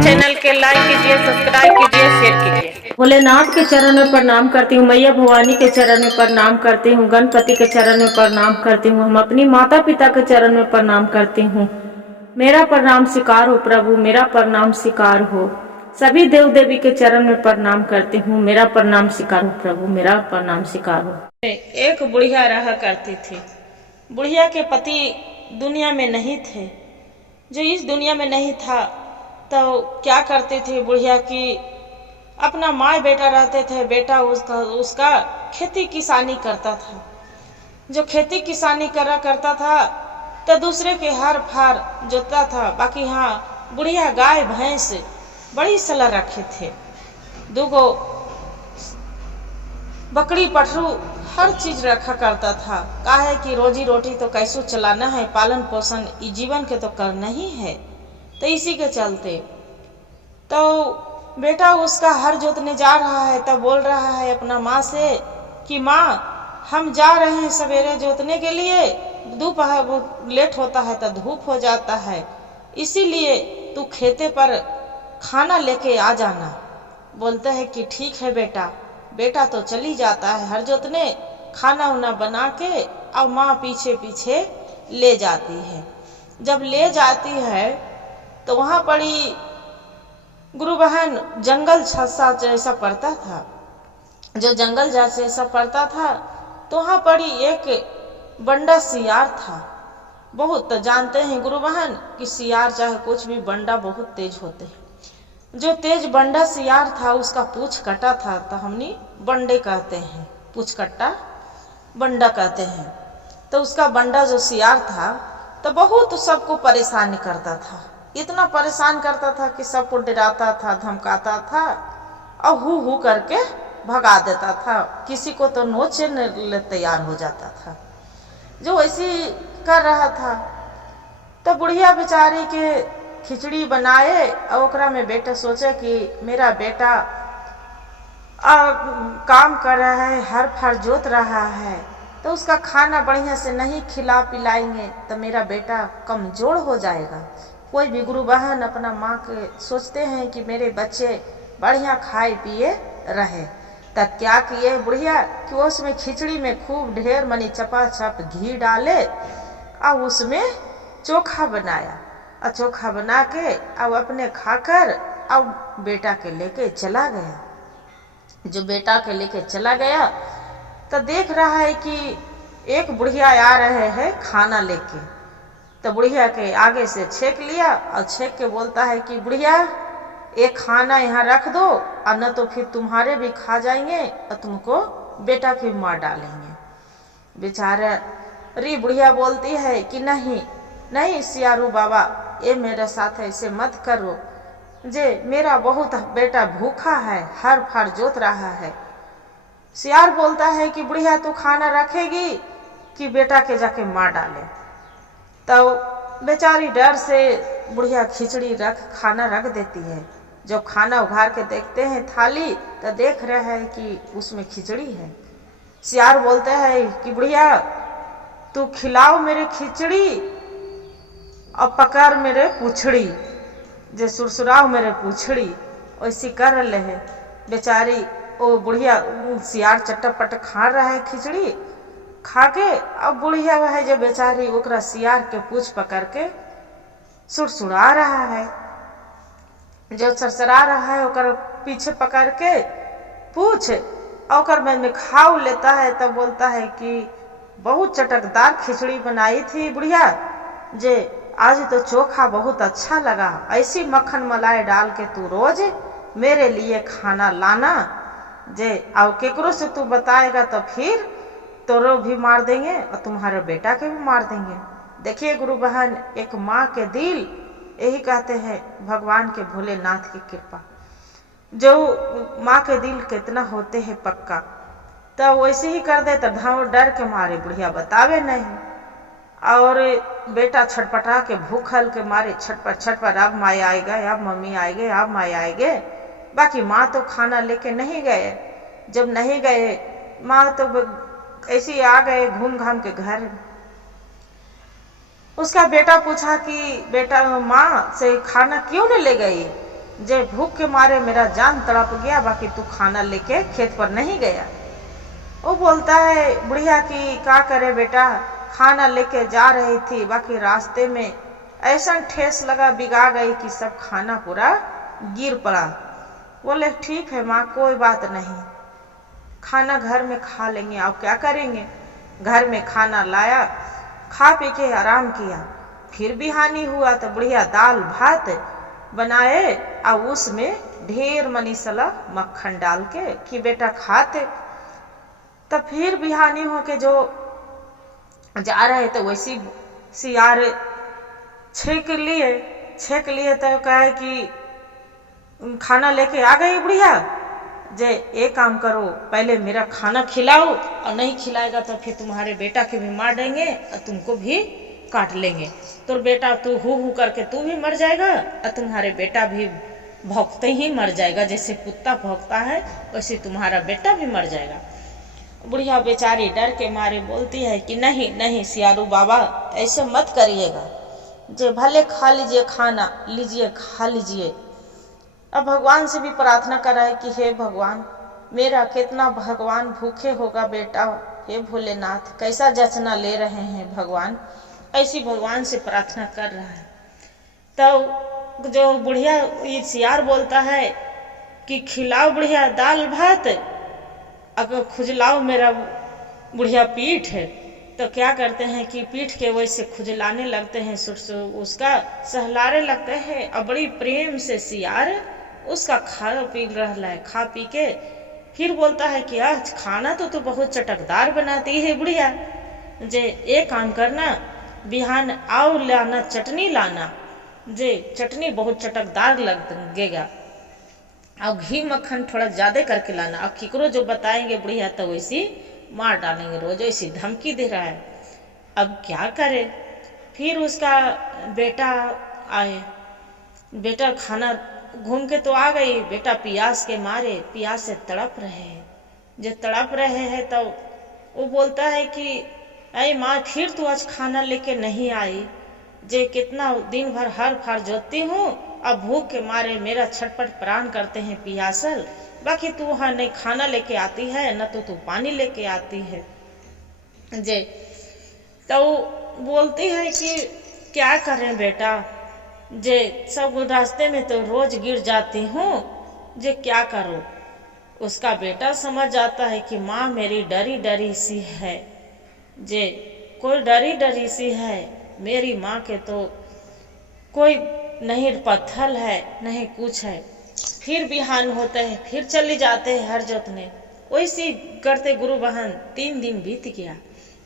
Channel के like कीजिए, subscribe कीजिए, शेयर कीजिए। भोलेनाथ के चरण में प्रणाम करती हूँ, मैया भवानी के चरण में प्रणाम करती हूँ, गणपति के चरण में प्रणाम करती हूँ, हम अपनी माता पिता के चरण में प्रणाम करती हूँ। मेरा प्रणाम स्वीकार हो प्रभु, मेरा प्रणाम स्वीकार हो। सभी देव देवी के चरण में प्रणाम करती हूँ, मेरा प्रणाम स्वीकार हो प्रभु, मेरा प्रणाम स्वीकार हो। एक बुढ़िया रहा करती थी। बुढ़िया के पति दुनिया में नहीं थे। जो इस दुनिया में नहीं था तो क्या करती थी बुढ़िया की अपना माँ बेटा रहते थे। बेटा उसका खेती किसानी करता था। जो खेती किसानी करा करता था तो दूसरे के हर फार जोतता था। बाकी हाँ, बुढ़िया गाय भैंस बड़ी सला रखे थे। दूगो बकरी पठरू हर चीज रखा करता था। काहे कि रोजी रोटी तो कैसो चलाना है, पालन पोषण जीवन के तो करना ही है। तो इसी के चलते तो बेटा उसका हर जोतने जा रहा है, तब बोल रहा है अपना माँ से कि माँ हम जा रहे हैं सवेरे जोतने के लिए, दोपहर लेट होता है तो धूप हो जाता है, इसीलिए तू खेते पर खाना लेके आ जाना। बोलता है कि ठीक है बेटा। बेटा तो चली जाता है हर जोतने, खाना उना बना के और माँ पीछे पीछे ले जाती है। जब ले जाती है तो वहाँ पड़ी गुरु बहन जंगल छस्सा जैसा पड़ता था। जो जंगल जैसा पड़ता था तो वहाँ पड़ी एक बंडा सियार था। बहुत जानते हैं गुरु बहन कि सियार चाहे कुछ भी, बंडा बहुत तेज होते हैं। जो तेज बंडा सियार था उसका पूछ कटा था, तो हमनी बंडे कहते हैं, पूछ कट्टा बंडा कहते हैं। तो उसका बंडा जो सियार था तो बहुत सबको परेशान करता था। इतना परेशान करता था कि सबको डराता था, धमकाता था और हु करके भगा देता था। किसी को तो नोचने तैयार हो जाता था। जो ऐसी कर रहा था तो बुढ़िया बेचारी के खिचड़ी बनाए और ओकरा में बेटा सोचे कि मेरा बेटा काम कर रहा है, हर फर जोत रहा है, तो उसका खाना बढ़िया से नहीं खिला पिलाएंगे तो मेरा बेटा कमजोर हो जाएगा। कोई भी गुरु बहन अपना माँ के सोचते हैं कि मेरे बच्चे बढ़िया खाए पिए रहे। तब क्या किए बुढ़िया कि उसमें खिचड़ी में खूब ढेर मनी चपाचप घी डाले और उसमें चोखा बनाया और चोखा बना के अब अपने खाकर अब बेटा के लेके चला गया। जो बेटा के लेके चला गया तो देख रहा है कि एक बुढ़िया आ रहे हैं खाना लेके। तो बुढ़िया के आगे से छेक लिया और छेक के बोलता है कि बुढ़िया एक खाना यहाँ रख दो और न तो फिर तुम्हारे भी खा जाएंगे और तुमको बेटा की मार डालेंगे। बेचारा री बुढ़िया बोलती है कि नहीं नहीं सियारू बाबा, ये मेरे साथ ऐसे मत करो। जे मेरा बहुत बेटा भूखा है, हर फार जोत रहा है। सियार बोलता है कि बुढ़िया तू खाना रखेगी कि बेटा के जाके मार डाले। तो बेचारी डर से बुढ़िया खिचड़ी खाना रख देती है। जब खाना उघार के देखते हैं थाली तो देख रहे हैं कि उसमें खिचड़ी है। सियार बोलते हैं कि बुढ़िया तू खिलाओ मेरे खिचड़ी और पकड़ मेरे पूछड़ी, जो सुरसुराओ मेरे पूछड़ी। वैसी कर ले बेचारी ओ बुढ़िया सियार चट्टपट खा रहा है खिचड़ी खा के। अब बुढ़िया है जो बेचारी ओकरा सियार के पूछ पकड़ के सुरसुरा रहा है। जो सरसरा रहा है ओकर पीछे पकड़ के पूछ और में खाओ लेता है। तब बोलता है कि बहुत चटकदार खिचड़ी बनाई थी बुढ़िया, जे आज तो चोखा बहुत अच्छा लगा। ऐसी मक्खन मलाई डाल के तू रोज मेरे लिए खाना लाना, जे और केकरो से तू बताएगा तो फिर तोरो भी मार देंगे और तुम्हारे बेटा के भी मार देंगे। देखिए गुरु बहन, एक माँ के दिल, यही कहते हैं भगवान के भोलेनाथ की कृपा। जो माँ के दिल कितना होते हैं पक्का, तो वैसे ही कर दे तो धाव डर के मारे बुढ़िया बतावे नहीं। और बेटा छटपटा के भूखल के मारे छटपट छटपट अब माँ आएगा, अब मम्मी आएंगे, अब माँ आएंगे। बाकी माँ तो खाना लेके नहीं गए। जब नहीं गए माँ तो ऐसे आ गए घूम घाम के घर। उसका बेटा पूछा कि बेटा माँ से खाना क्यों न ले गई, जे भूख के मारे मेरा जान तड़प गया, बाकी तू खाना लेके खेत पर नहीं गया। वो बोलता है बुढ़िया कि क्या करे बेटा, खाना लेके जा रही थी, बाकी रास्ते में ऐसा ठेस लगा, बिगा गई कि सब खाना पूरा गिर पड़ा। बोले ठीक है माँ, कोई बात नहीं, खाना घर में खा लेंगे, आप क्या करेंगे। घर में खाना लाया, खा पी के आराम किया। फिर बिहानी हुआ तो बुढ़िया दाल भात बनाए और उसमें ढेर मनीषला मक्खन डाल के कि बेटा खाते। तब फिर बिहानी हो के जो जा रहे थे वैसी सियार छेक लिए तो कहे कि खाना लेके आ गई बुढ़िया, जे एक काम करो, पहले मेरा खाना खिलाओ, और नहीं खिलाएगा तो फिर तुम्हारे बेटा के भी मार देंगे और तुमको भी काट लेंगे। तो बेटा तू हु करके तू भी मर जाएगा और तुम्हारे बेटा भी भौंकते ही मर जाएगा, जैसे कुत्ता भौंकता है वैसे तुम्हारा बेटा भी मर जाएगा। बुढ़िया बेचारी डर के मारे बोलती है कि नहीं नहीं सियारू बाबा, ऐसे मत करिएगा, जे भले खा लीजिए, खाना लीजिए, खा लीजिए। अब भगवान से भी प्रार्थना कर रहा है कि हे भगवान, मेरा कितना भगवान भूखे होगा बेटा, हे भोलेनाथ कैसा जचना ले रहे हैं भगवान, ऐसी भगवान से प्रार्थना कर रहा है। तो जो बुढ़िया ये सियार बोलता है कि खिलाओ बुढ़िया दाल भात, अगर खुजलाओ मेरा बुढ़िया पीठ है, तो क्या करते हैं कि पीठ के वैसे खुजलाने लगते हैं, उसका सहलाने लगते हैं, और बड़ी प्रेम से सियार उसका खा पी रहा है। खा पी के फिर बोलता है कि आज खाना तो तू बहुत चटकदार बनाती है बुढ़िया, जे एक काम करना, बिहान आओ लाना चटनी लाना, जे चटनी बहुत चटकदार लगेगा, और घी मक्खन थोड़ा ज्यादा करके लाना। अब किकरो जो बताएंगे बुढ़िया तो वैसी मार डालेंगे, रोज ऐसी धमकी दे रहा है। अब क्या करे। फिर उसका बेटा आए, बेटा खाना घूम के तो आ गई, बेटा प्यास के मारे प्यास से तड़प रहे हैं। जब तड़प रहे हैं तो वो बोलता है कि अरे माँ फिर तू आज खाना लेके नहीं आई, जे कितना दिन भर हर फार जोतती हूँ, अब भूख के मारे मेरा छटपट प्राण करते हैं पियासल, बाकी तू वहाँ नहीं खाना लेके आती है न तो तू पानी लेके आती है। जे तो बोलती है कि क्या करें बेटा, जे सब रास्ते में तो रोज गिर जाती हूँ, जे क्या करूँ। उसका बेटा समझ जाता है कि माँ मेरी डरी डरी सी है, जे कोई डरी डरी सी है, मेरी माँ के तो कोई नहीं पत्थर है नहीं कुछ है। फिर बिहान होते हैं, फिर चले जाते हैं हर जोतने, वैसे करते गुरु बहन 3 दिन बीत गया।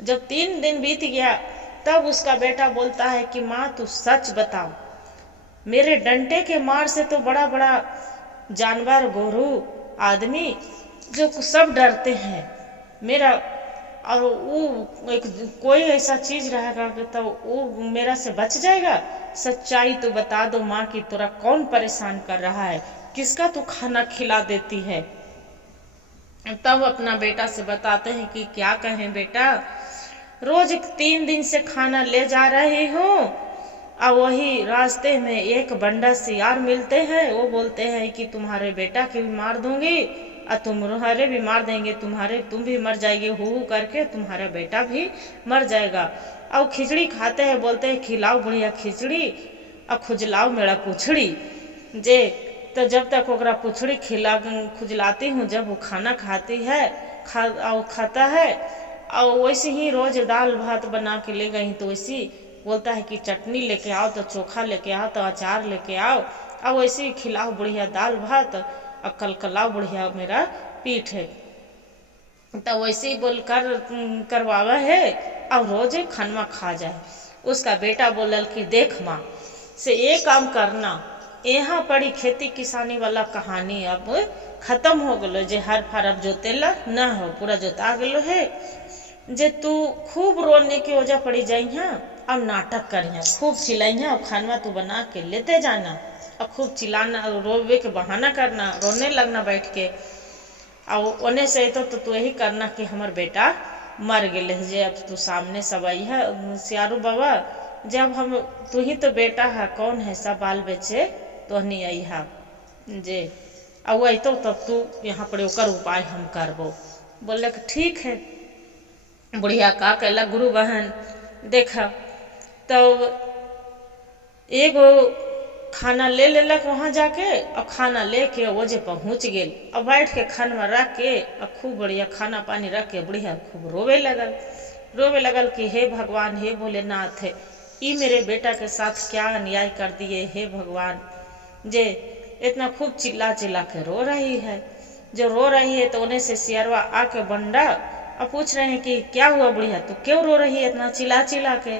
जब 3 दिन बीत गया तब उसका बेटा बोलता है कि माँ तू सच बताओ, मेरे डंडे के मार से तो बड़ा बड़ा जानवर गोरू आदमी जो सब डरते हैं मेरा, और वो एक कोई ऐसा चीज रहेगा तो वो मेरा से बच जाएगा। सच्चाई तो बता दो माँ की तोरा कौन परेशान कर रहा है, किसका तू खाना खिला देती है। तब अपना बेटा से बताते हैं कि क्या कहें बेटा, रोज 3 दिन से खाना ले जा रही हूँ, और वही रास्ते में एक बंडा सियार मिलते हैं, वो बोलते हैं कि तुम्हारे बेटा के भी मार दूंगी और तुम्हारे भी मार देंगे, तुम भी मर जाएगी, हु करके तुम्हारा बेटा भी मर जाएगा। और खिचड़ी खाते हैं, बोलते हैं खिलाओ बुढ़िया खिचड़ी और खुजलाओ मेरा पुछड़ी। जे तो जब तक ओकरा पुछड़ी खुजलाती हूँ, जब वो खाना खाती है खाता है, और वैसे ही रोज दाल भात बना के ले गई तो वैसी बोलता है कि चटनी लेके आओ, तो चोखा लेके आओ, तो अचार लेके आओ, और वैसे ही खिलाओ बुढ़िया दाल भात और कलकलाओ बुढ़िया मेरा पीठ है। तो वैसे ही बोल करवावा है और रोज खानवा खा जाए। उसका बेटा बोलल कि देख माँ से एक काम करना, यहाँ पड़ी खेती किसानी वाला कहानी अब खत्म हो गलो, जे हर फार अब जोतेला न हो, पूरा जोता गलो है। जे तू खूब रोने की वजह पड़ी जाइया, अब नाटक करिया, खूब चिल्लाइया, अब खानवा तू बना के लेते जाना, अब खूब चिल्लाना, रोवे के बहाना करना, रोने लगना बैठ के। और ओने से तो तू यही करना कि हमार बेटा मर गए, जे अब तू सामने सब आई है सियारू बाबा, जब हम तू ही तो बेटा है, कौन है सब बाल बच्चे तो नहीं आई है जे अब अतो तब तू यहाँ पर ओकर उपाय हम करबो। बोले कि ठीक है। बुढ़िया का कैला गुरु बहन देखा तब एगो खाना ले लेलक वहाँ जाके और खाना लेके वो जे पहुँच गेल और बैठ के खान में रख के और खूब बढ़िया खाना पानी रख के बुढ़िया खूब रोवे लगल कि हे भगवान, हे भोलेनाथ, ई मेरे बेटा के साथ क्या अन्याय कर दिए, हे भगवान। जे इतना खूब चिल्ला चिल्ला के रो रही है। जो रो रही है तो उन्हें से सियारवा आके बंडा और पूछ रहे हैं कि क्या हुआ बुढ़िया, तू क्यों रो रही है इतना चिल्ला चिल्ला के।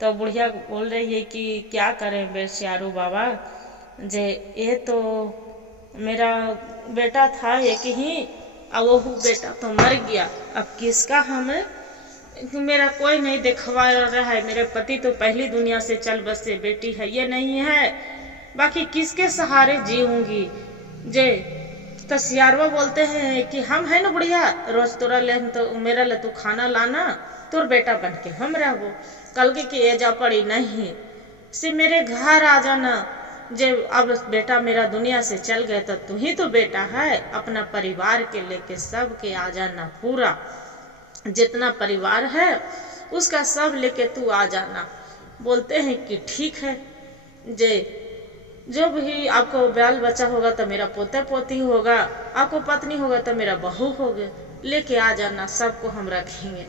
तो बुढ़िया बोल रही है कि क्या करें बे सियारू बाबा, जे ये तो मेरा बेटा था एक ही, अब वो बेटा तो मर गया, अब किसका हमें, मेरा कोई नहीं दिखवा रहा है। मेरे पति तो पहली दुनिया से चल बसे, बेटी है ये नहीं है, बाकी किसके सहारे जीऊंगी। जे तो सियारवा बोलते हैं कि हम है ना बुढ़िया, रोज तोरा ले तो मेरा ले तू खाना लाना, तोर बेटा बन के हम रहबो। कल के एजा पड़ी नहीं से मेरे घर आ जाना। जे अब बेटा मेरा दुनिया से चल गया तो तू ही तो बेटा है, अपना परिवार के लेके सब के आ जाना, पूरा जितना परिवार है उसका सब लेके तू आ जाना। बोलते हैं कि ठीक है, जे जो भी आपको बाल बच्चा होगा तो मेरा पोता पोती होगा, आपको पत्नी होगा तो मेरा बहू होगा, लेके आ जाना, सबको हम रखेंगे।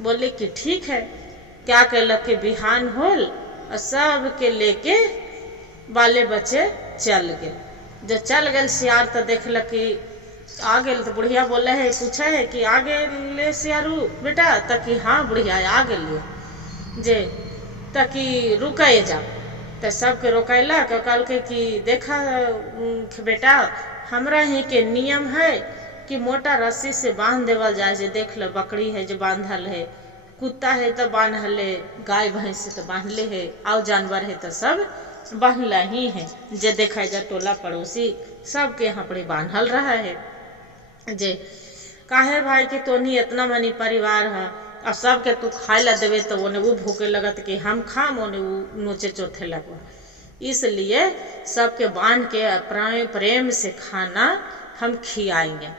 बोले कि ठीक है। क्या कहलक कि बिहान होल और सब के लेके बाले बच्चे चल गए। जो चल गए सियार तो देखलक कि आ गए, तो बुढ़िया बोले है, पूछा है कि आ गए सियारू बेटा, तक हाँ बुढ़िया आ गए जे तकी रुके जा। तो सबके रोकैला कल के कि देखा बेटा, हमरा ही के नियम है कि मोटा रस्सी से बांध देवल जाए। जे देख लो बकरी है जो बांधल है, कुत्ता है तो बांधल है, गाय भैंस से तो बांधले है, और जानवर है तो सब बांधला ही है। जे देखा जा टोला पड़ोसी सबके यहाँ पर बांधल रहा है। जे काहे भाई कि तो नहीं इतना मनी परिवार है और सबके तू खाए ला देवे तो ओने वो भूखे लगत कि हम खाम, ओने वो नोचे चौथे लगो। इसलिए सबके बांध के प्रेम से खाना हम खियाएंगे।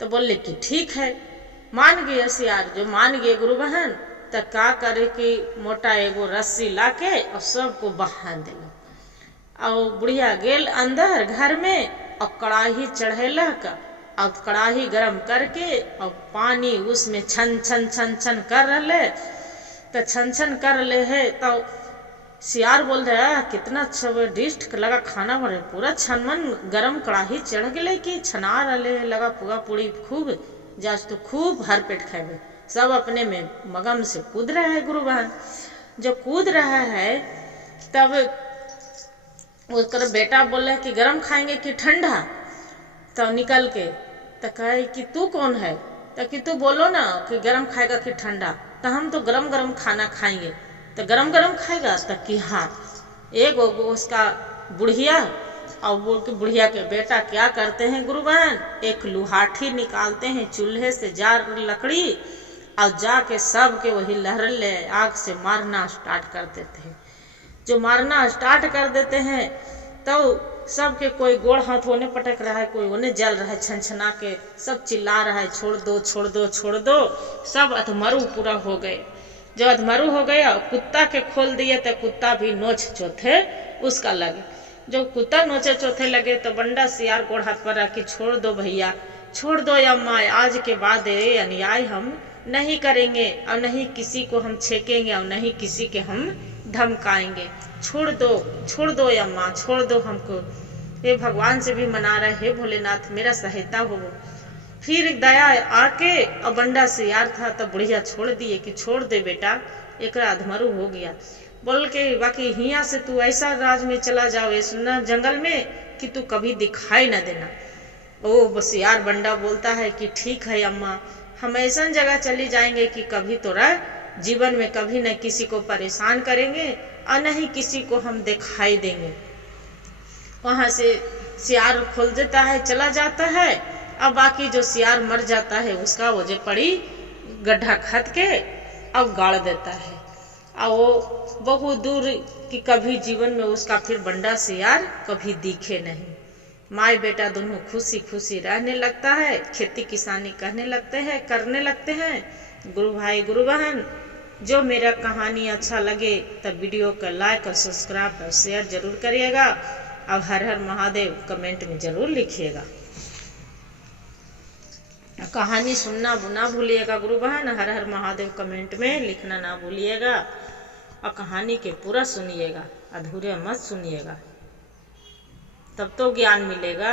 तो बोले कि ठीक है, मान गए सियार। जो मान गए गुरु बहन तो का करे कि मोटा एगो रस्सी लाके और सबको बांध दिला। और बुढ़िया गेल अंदर घर में और कड़ाही चढ़ेलक और कड़ाही गरम करके और पानी उसमें छन छन छन छन कर रहे। तो छन छन कर रहे है तो सियार बोल रहा कितना अच्छा डिस्ट लगा खाना बने, पूरा छनमन गरम कड़ाही चढ़ गए कि छना रहे लगा पुआ पूरी खूब जास तो खूब भर पेट खाए। सब अपने में मगम से कूद रहा है गुरु बहन। जो कूद रहा है तब उसका बेटा बोले कि गरम खाएंगे कि ठंडा। तो निकल के तो कहे कि तू कौन है, तो कि तू बोलो ना कि गरम खाएगा कि ठंडा। तो हम तो गरम गरम खाना खाएंगे। तो गरम गरम खाएगा तो कि हाँ। एक उसका बुढ़िया और वो कि बुढ़िया के बेटा क्या करते हैं गुरु बहन, एक लुहाठी निकालते हैं चूल्हे से जार लकड़ी और जाके सब के वही लहरले आग से मारना स्टार्ट कर देते हैं। जो मारना स्टार्ट कर देते हैं तो सबके कोई गोड़ हाथ होने पटक रहा है, कोई उन्हें जल रहा है छनछना के, सब चिल्ला रहा है छोड़ दो छोड़ दो छोड़ दो। सब अधमरू पूरा हो गए। जब अधमरू हो गया कुत्ता के खोल दिए तो कुत्ता भी नोच चौथे उसका लगे। जो कुत्ता नोचे चौथे लगे तो बंडा सियार गोड़ हाथ पर रख कि छोड़ दो भैया, छोड़ दो अम्मा, आज के बाद ये अन्याय हम नहीं करेंगे और नहीं किसी को हम छेकेंगे और नहीं किसी के हम धमकाएंगे। छोड़ दो अम्मा, छोड़ दो हमको। ये भगवान से भी मना रहे, हे भोलेनाथ मेरा सहायता हो। फिर दया आके और बंडा सियार था तो बुढ़िया छोड़ दिए कि छोड़ दे बेटा, एकरा अधमरू हो गया। बोल के बाकी हिया से तू ऐसा राज में चला जाओ इस जंगल में कि तू कभी दिखाई न देना। ओ सियार बंडा बोलता है कि ठीक है अम्मा, हम ऐसा जगह चली जाएंगे कि कभी तोरा जीवन में कभी न किसी को परेशान करेंगे और न ही किसी को हम दिखाई देंगे। वहां से सियार खोल देता है, चला जाता है। अब बाकी जो सियार मर जाता है उसका वजह पड़ी गड्ढा खद के अब गाड़ देता है। और वो बहुत दूर कि कभी जीवन में उसका फिर बंडा से यार कभी दिखे नहीं। माँ बेटा दोनों खुशी खुशी रहने लगता है, खेती किसानी करने लगते हैं। गुरु भाई गुरु बहन, जो मेरा कहानी अच्छा लगे तब वीडियो को लाइक और सब्सक्राइब और शेयर जरूर करिएगा, और हर हर महादेव कमेंट में जरूर लिखिएगा। कहानी सुनना ना भूलिएगा गुरु बहन, हर हर महादेव कमेंट में लिखना ना भूलिएगा, और कहानी के पूरा सुनिएगा, अधूरे मत सुनिएगा, तब तो ज्ञान मिलेगा।